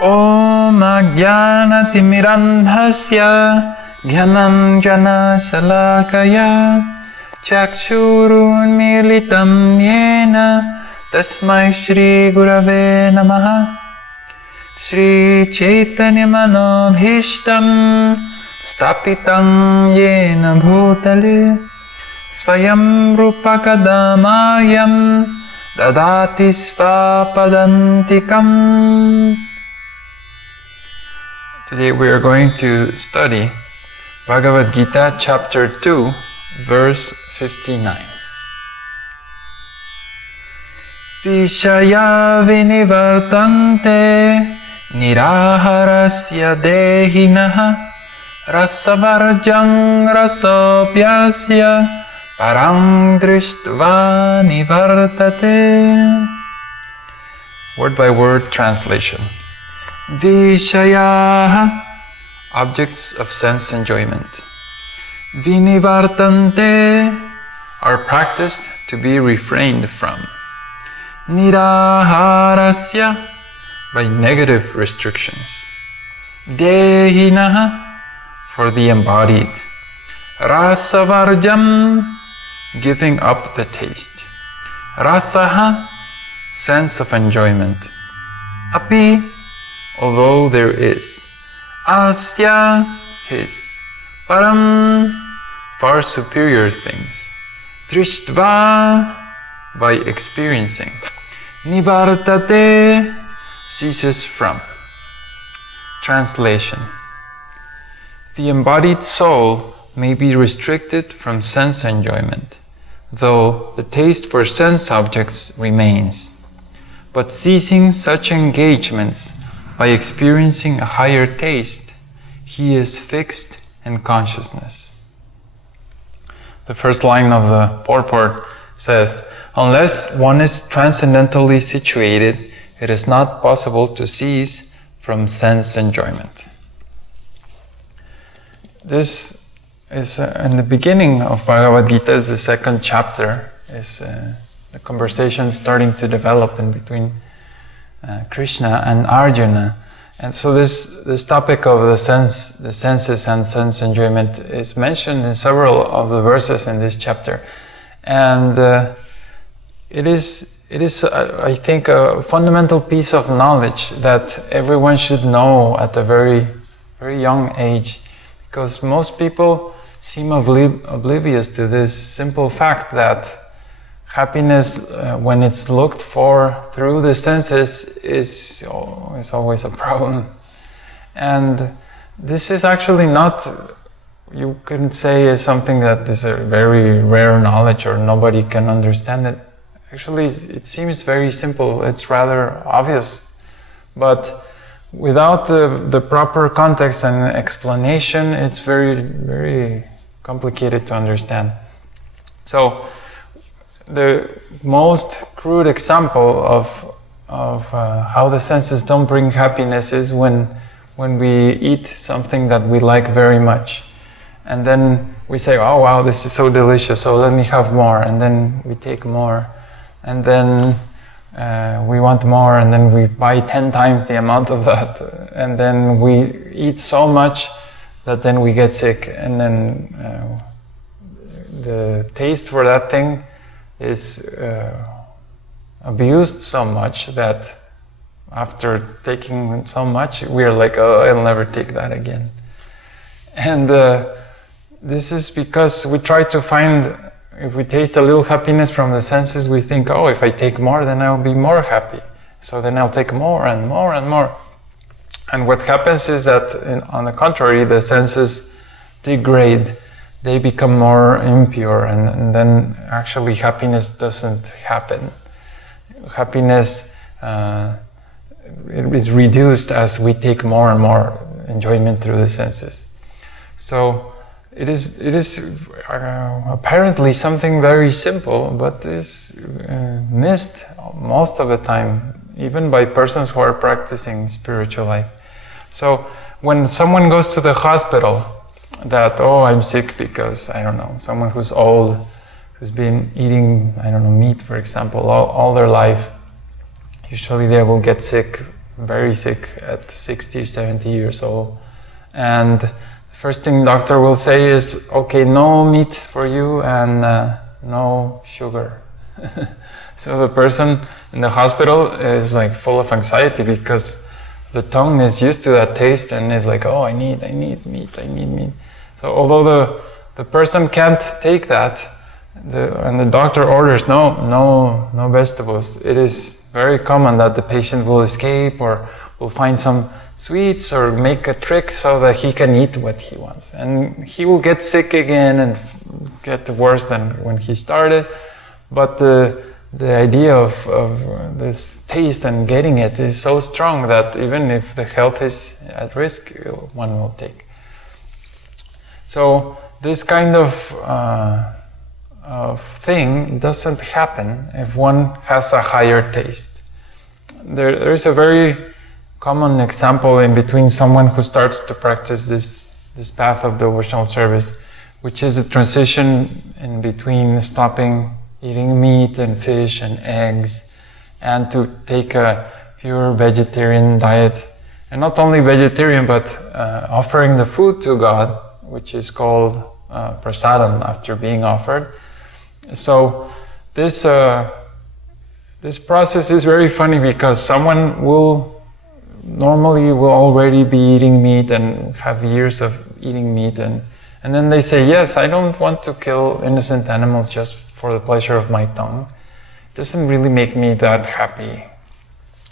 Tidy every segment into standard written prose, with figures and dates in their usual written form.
Om Ajnanatimirandhasya Gyananjana Salakaya Chakshurunmilitam Yena Tasmai Shri Gurave Namaha. Shri Chaitanya Manobhishtam Stapitam Yena Bhutale Swayam Rupa Kadamayam Dadati Svapadantikam. Today we are going to study Bhagavad Gita chapter 2 verse 59. Vishaya vinivartante niraharasya dehinaha rasavarjang rasopyasya parang drishtva nivartate. Word by word translation. Vishayaha, objects of sense enjoyment. Vinivartante, are practiced to be refrained from. Niraharasya, by negative restrictions. Dehinaha, for the embodied. Rasavarjam, giving up the taste. Rasaha, sense of enjoyment. Api, although there is. Asya, his. Param, far superior things. Drishtva, by experiencing. Nivartate, ceases from. Translation. The embodied soul may be restricted from sense enjoyment, though the taste for sense objects remains. But ceasing such engagements by experiencing a higher taste, he is fixed in consciousness. The first line of the purport says, unless one is transcendentally situated, it is not possible to cease from sense enjoyment. This is in the beginning of Bhagavad Gita, is the second chapter, is the conversation starting to develop in between Krishna and Arjuna. And so this topic of the senses and sense enjoyment is mentioned in several of the verses in this chapter. And it is I think a fundamental piece of knowledge that everyone should know at a very, very young age, because most people seem oblivious to this simple fact that happiness, when it's looked for through the senses, is always a problem. And this is actually not, you couldn't say, is something that is a very rare knowledge or nobody can understand it. Actually, it seems very simple, it's rather obvious. But without the proper context and explanation, it's very, very complicated to understand. So, the most crude example of how the senses don't bring happiness is when we eat something that we like very much, and then we say, oh wow, this is so delicious, so let me have more, and then we take more, and then we want more, and then we buy 10 times the amount of that, and then we eat so much that then we get sick, and then the taste for that thing is abused so much that after taking so much, we're like, oh, I'll never take that again. And this is because we try to find, if we taste a little happiness from the senses, we think, oh, if I take more, then I'll be more happy. So then I'll take more and more and more. And what happens is that, on the contrary, the senses degrade. They become more impure, and then actually happiness doesn't happen. Happiness it is reduced as we take more and more enjoyment through the senses. So it is apparently something very simple, but is missed most of the time, even by persons who are practicing spiritual life. So when someone goes to the hospital, that, oh, I'm sick because, I don't know, someone who's old, who's been eating, I don't know, meat, for example, all their life, usually they will get sick very sick at 60, 70 years old. And the first thing doctor will say is, okay, no meat for you and no sugar. So the person in the hospital is like full of anxiety because the tongue is used to that taste and is like, oh, I need meat. So although the person can't take that, and the doctor orders no vegetables, it is very common that the patient will escape or will find some sweets or make a trick so that he can eat what he wants. And he will get sick again and get worse than when he started. But the idea of this taste and getting it is so strong that even if the health is at risk, one will take. So this kind of thing doesn't happen if one has a higher taste. There is a very common example in between someone who starts to practice this path of devotional service, which is a transition in between stopping eating meat and fish and eggs and to take a pure vegetarian diet. And not only vegetarian, but offering the food to God, which is called prasadam after being offered. So this process is very funny because someone will already be eating meat and have years of eating meat, and then they say, yes, I don't want to kill innocent animals just for the pleasure of my tongue. It doesn't really make me that happy.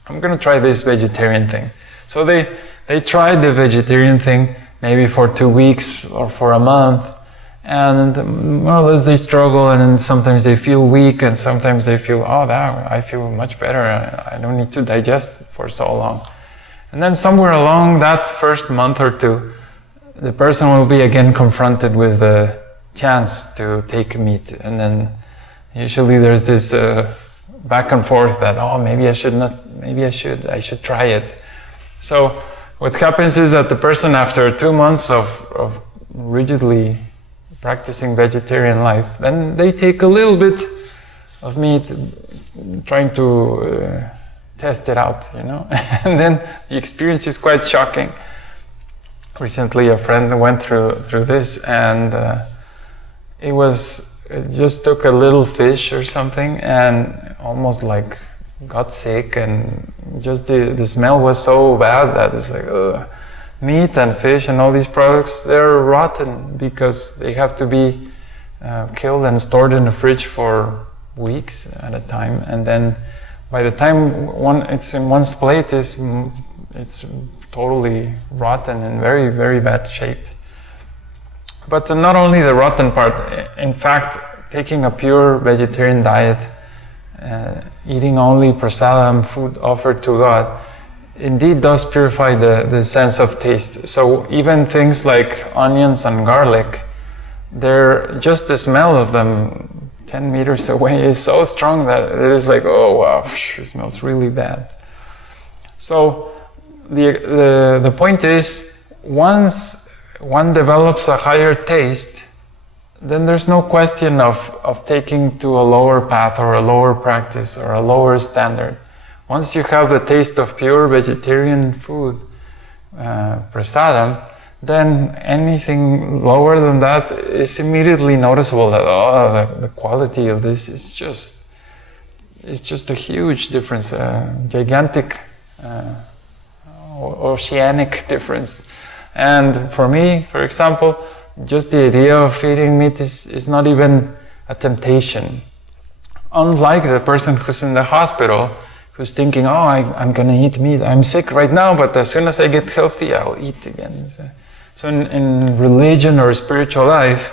I'm going to try this vegetarian thing. So they tried the vegetarian thing maybe for 2 weeks or for a month, and more or less they struggle, and then sometimes they feel weak, and sometimes they feel, I feel much better, I don't need to digest for so long. And then somewhere along that first month or two, the person will be again confronted with the chance to take meat, and then usually there's this back and forth that, maybe I should not, maybe I should try it. So what happens is that the person, after 2 months of rigidly practicing vegetarian life, then they take a little bit of meat, trying to test it out, and then the experience is quite shocking. Recently a friend went through this, and it just took a little fish or something and almost like got sick, and just the smell was so bad that it's like, meat and fish and all these products, they're rotten because they have to be killed and stored in the fridge for weeks at a time, and then by the time it's in one's plate, it's totally rotten and very, very bad shape. But not only the rotten part, in fact, taking a pure vegetarian diet, eating only prasadam, food offered to God, indeed does purify the sense of taste. So even things like onions and garlic, just the smell of them 10 meters away is so strong that it is like, oh wow, it smells really bad. So the point is, once one develops a higher taste, then there's no question of taking to a lower path or a lower practice or a lower standard. Once you have the taste of pure vegetarian food, prasadam, then anything lower than that is immediately noticeable that the quality of this is just a huge difference, a gigantic oceanic difference. And for me, for example, just the idea of eating meat is not even a temptation. Unlike the person who's in the hospital, who's thinking, I'm going to eat meat. I'm sick right now, but as soon as I get healthy, I'll eat again. So in religion or spiritual life,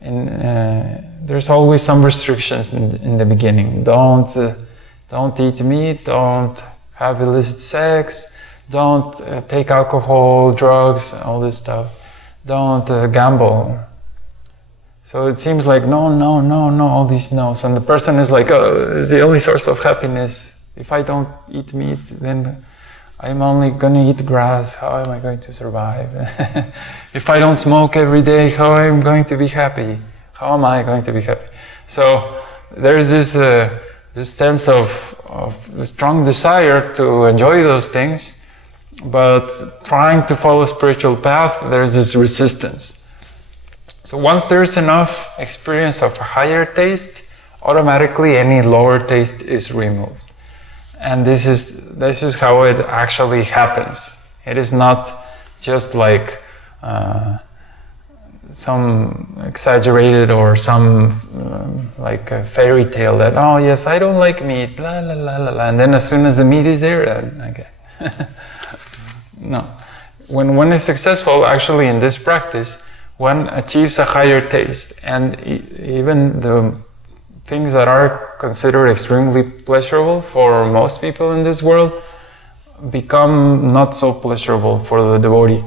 there's always some restrictions in the beginning. Don't eat meat, don't have illicit sex, don't take alcohol, drugs, all this stuff. Don't gamble. So it seems like no, all these no's. And the person is like, it's the only source of happiness. If I don't eat meat, then I'm only going to eat grass. How am I going to survive? If I don't smoke every day, how am I going to be happy? How am I going to be happy? So there's this sense of the strong desire to enjoy those things, but trying to follow spiritual path, there's this resistance. So once there's enough experience of a higher taste, automatically any lower taste is removed. And this is how it actually happens. It is not just like some exaggerated or some like a fairy tale that, oh yes, I don't like meat, la la la la la, and then as soon as the meat is there, okay. No. When one is successful actually in this practice, one achieves a higher taste, and even the things that are considered extremely pleasurable for most people in this world become not so pleasurable for the devotee.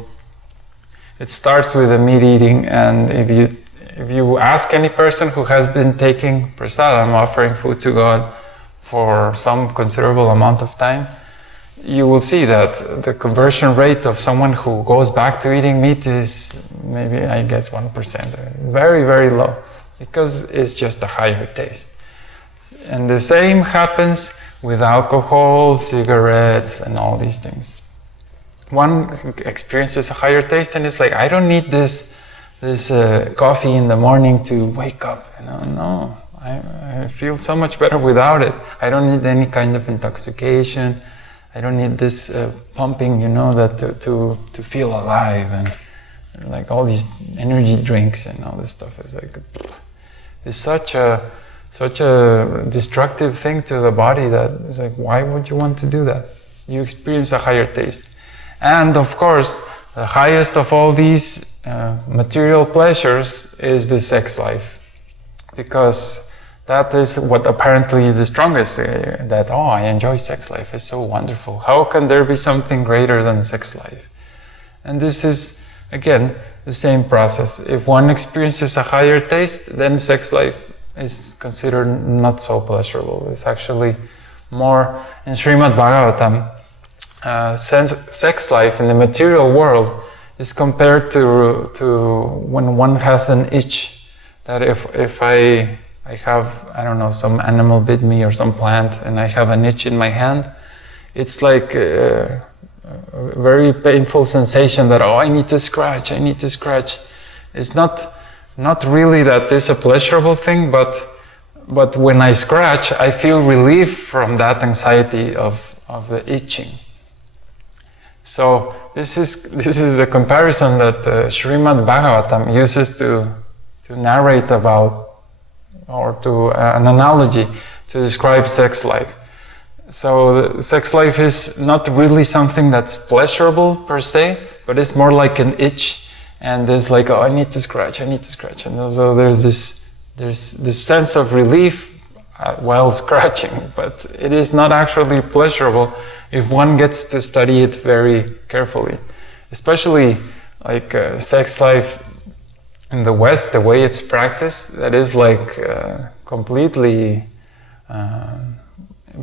It starts with the meat eating, and if you ask any person who has been taking prasadam, offering food to God, for some considerable amount of time, you will see that the conversion rate of someone who goes back to eating meat is maybe, I guess, 1%. Very, very low, because it's just a higher taste. And the same happens with alcohol, cigarettes, and all these things. One experiences a higher taste and it's like, I don't need this coffee in the morning to wake up. No, I feel so much better without it. I don't need any kind of intoxication. I don't need this pumping, that to feel alive, and like all these energy drinks and all this stuff is like, it's such a destructive thing to the body that it's like, why would you want to do that? You experience a higher taste. And of course, the highest of all these material pleasures is the sex life, because that is what apparently is the strongest, that, oh, I enjoy sex life, it's so wonderful. How can there be something greater than sex life? And this is, again, the same process. If one experiences a higher taste, then sex life is considered not so pleasurable. It's actually more, in Srimad Bhagavatam, sex life in the material world is compared to when one has an itch. That if I have, I don't know, some animal bit me or some plant, and I have an itch in my hand, it's like a very painful sensation that, oh, I need to scratch. It's not really that it's a pleasurable thing, but when I scratch, I feel relief from that anxiety of the itching. So this is a comparison that Srimad Bhagavatam uses to narrate about, or to an analogy to describe sex life. So the sex life is not really something that's pleasurable per se, but it's more like an itch, and there's like, oh, I need to scratch, and so there's this sense of relief while scratching, but it is not actually pleasurable if one gets to study it very carefully. Especially like sex life in the West, the way it's practiced, that is like completely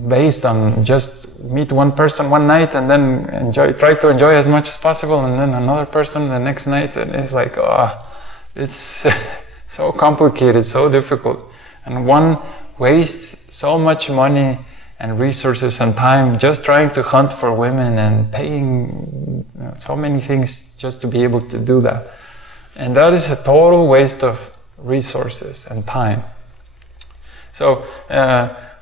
based on just meet one person one night and then try to enjoy as much as possible, and then another person the next night, and it's like, it's so complicated, so difficult, and one wastes so much money and resources and time just trying to hunt for women and paying so many things just to be able to do that. And that is a total waste of resources and time. So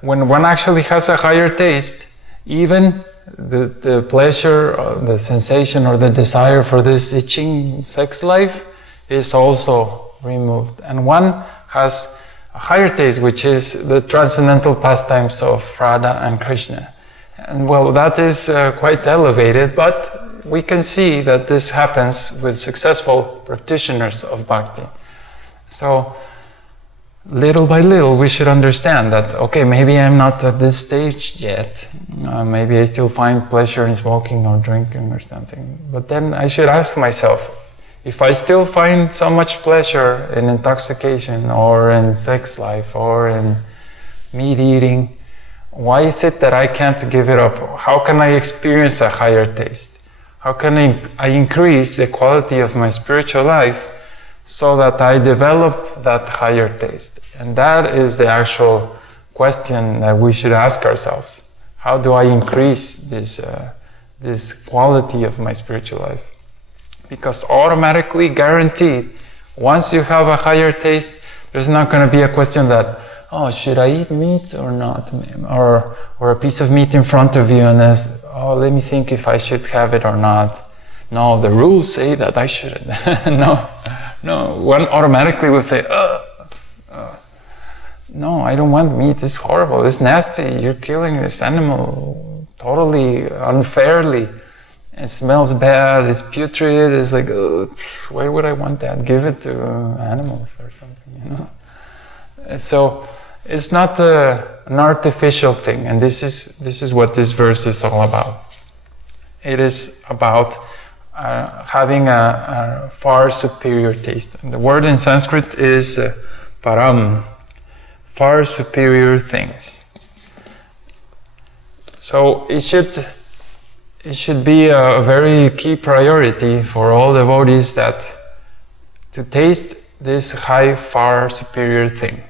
when one actually has a higher taste, even the pleasure, or the sensation, or the desire for this itching sex life is also removed. And one has a higher taste, which is the transcendental pastimes of Radha and Krishna. And well, that is quite elevated, but we can see that this happens with successful practitioners of bhakti. So little by little we should understand that, okay, maybe I'm not at this stage yet, maybe I still find pleasure in smoking or drinking or something, but then I should ask myself, if I still find so much pleasure in intoxication or in sex life or in meat eating, why is it that I can't give it up? How can I experience a higher taste? How can I increase the quality of my spiritual life so that I develop that higher taste? And that is the actual question that we should ask ourselves. How do I increase this quality of my spiritual life? Because automatically guaranteed, once you have a higher taste, there's not going to be a question that, oh, should I eat meat or not? Or a piece of meat in front of you and there's, oh, let me think if I should have it or not. No, the rules say that I shouldn't. No, one automatically will say, no, I don't want meat, it's horrible, it's nasty, you're killing this animal totally unfairly. It smells bad, it's putrid, it's like, why would I want that? Give it to animals or something, you know? And so it's not an artificial thing, and this is what this verse is all about. It is about having a far superior taste. And the word in Sanskrit is param, far superior things. So it should be a very key priority for all devotees that to taste this high, far superior thing.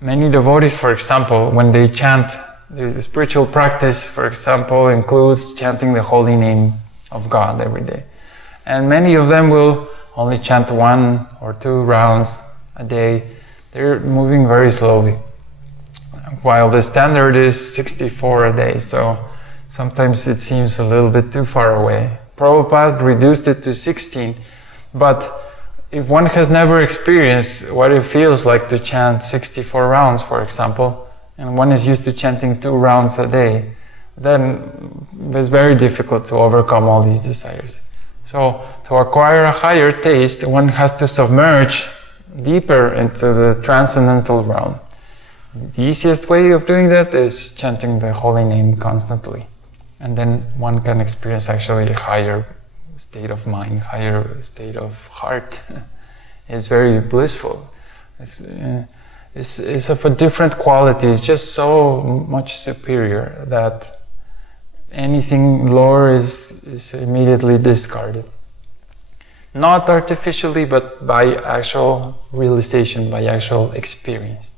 Many devotees, for example, when they chant, the spiritual practice, for example, includes chanting the holy name of God every day. And many of them will only chant 1 or 2 rounds a day. They're moving very slowly, while the standard is 64 a day. So sometimes it seems a little bit too far away. Prabhupada reduced it to 16, but if one has never experienced what it feels like to chant 64 rounds, for example, and one is used to chanting 2 rounds a day, then it's very difficult to overcome all these desires. So to acquire a higher taste, one has to submerge deeper into the transcendental realm. The easiest way of doing that is chanting the holy name constantly. And then one can experience actually a higher state of mind, higher state of heart. It's very blissful. It's of a different quality. It's just so much superior that anything lower is immediately discarded. Not artificially, but by actual realization, by actual experience.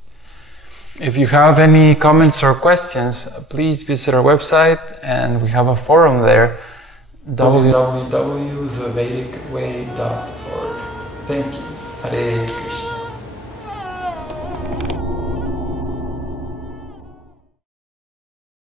If you have any comments or questions, please visit our website, and we have a forum there, www.thevedic.way.org. Thank you. Hare Krishna.